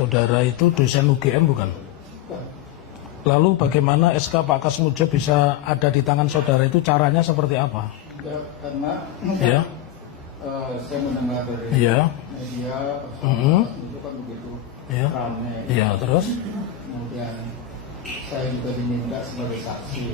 saudara itu dosen UGM bukan? Lalu bagaimana SK Pak Kasmudjo bisa ada di tangan saudara itu, caranya seperti apa? Enggak, karena Ya. Saya mendengar dari Ya. media itu kan begitu Ya. ramai. Ya, terus? Kemudian saya juga diminta sebagai saksi.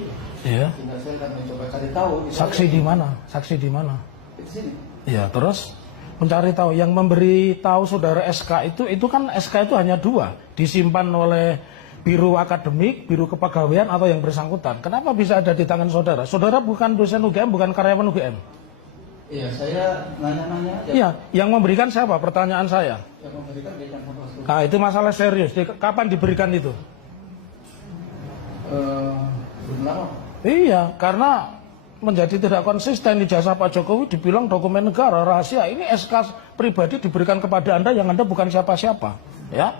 Ya. Sehingga saya akan mencoba cari tahu. Saksi di mana? Saksi di mana? Di sini. Ya, terus mencari tahu. Yang memberi tahu saudara SK itu kan SK itu hanya 2, disimpan oleh Biro Akademik, Biro Kepegawaian atau yang bersangkutan. Kenapa bisa ada di tangan saudara? Saudara bukan dosen UGM, bukan karyawan UGM. Iya, saya nanya-nanya aja. Iya, yang memberikan siapa? Pertanyaan saya. Yang memberikan Dekan Fakultas. Nah, itu masalah serius. Kapan diberikan itu? Belum lama. Iya, karena menjadi tidak konsisten. Ijazah Pak Jokowi dibilang dokumen negara, rahasia. Ini SK pribadi diberikan kepada Anda yang Anda bukan siapa-siapa. Ya.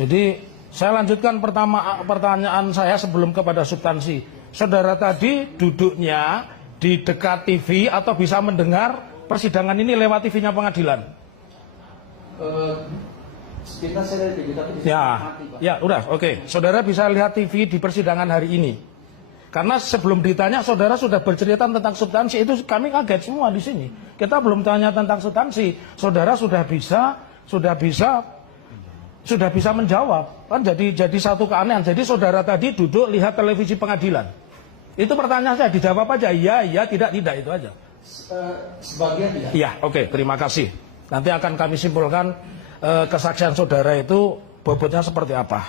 Jadi, saya lanjutkan pertanyaan saya sebelum kepada substansi. Saudara tadi duduknya di dekat TV atau bisa mendengar persidangan ini lewat TV-nya pengadilan? Kita saya dari TV, tapi di Ya, mati, Pak. ya udah, oke. Saudara bisa lihat TV di persidangan hari ini. Karena sebelum ditanya, saudara sudah bercerita tentang substansi. Itu kami kaget semua di sini. Kita belum tanya tentang substansi. Saudara sudah bisa menjawab. Kan jadi satu keanehan. Jadi saudara tadi duduk lihat televisi pengadilan. Itu pertanyaan saya, dijawab aja. Iya, tidak, itu aja. Sebagian ya. Iya, oke, terima kasih. Nanti akan kami simpulkan kesaksian saudara itu bobotnya seperti apa.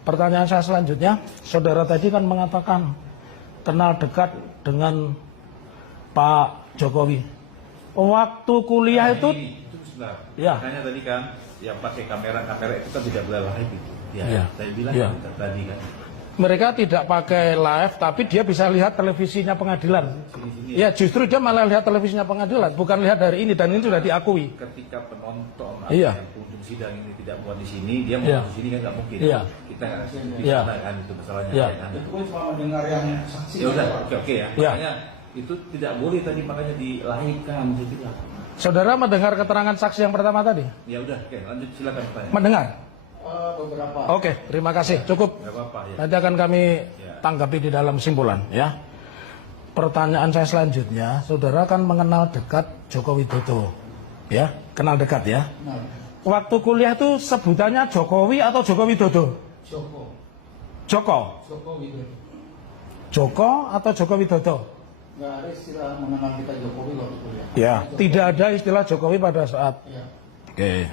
Pertanyaan saya selanjutnya, saudara tadi kan mengatakan kenal dekat dengan Pak Jokowi. Waktu kuliah itu sebentar. Ya. Makanya tadi kan yang pakai kamera itu kan tidak boleh live itu. Ya. Saya bilang Ya. tadi kan. mereka tidak pakai live, tapi dia bisa lihat televisinya pengadilan. Ya, justru dia malah lihat televisinya pengadilan, bukan lihat dari ini, dan ini sudah diakui. Ketika penonton atau Iya. yang pengunjung sidang ini tidak buat di sini, dia mau Iya. di sini kan nggak mungkin. Iya. Kita nggak di Iya. sana kan itu masalahnya. Iya. Kan? Itu pun cuma mendengar yang saksi. Ya udah, oke ya. Iya. Makanya itu tidak boleh tadi, makanya dilahirkan. Saya bilang. Saudara mendengar keterangan saksi yang pertama tadi? Ya udah, oke, lanjut silakan pertanyaan. Mendengar? Beberapa. Oke, terima kasih. Cukup. Nggak apa-apa ya. Nanti akan kami tanggapi di dalam simpulan, ya. Pertanyaan saya selanjutnya, saudara kan mengenal dekat Joko Widodo, ya, kenal dekat ya. Nah, Waktu kuliah itu sebutannya Jokowi atau Joko Widodo? Joko Joko Widodo. Joko atau Joko Widodo? Nggak ada istilah mengenal kita Jokowi waktu kuliah. Ya, tidak ada istilah Jokowi pada saat. Ya. Oke.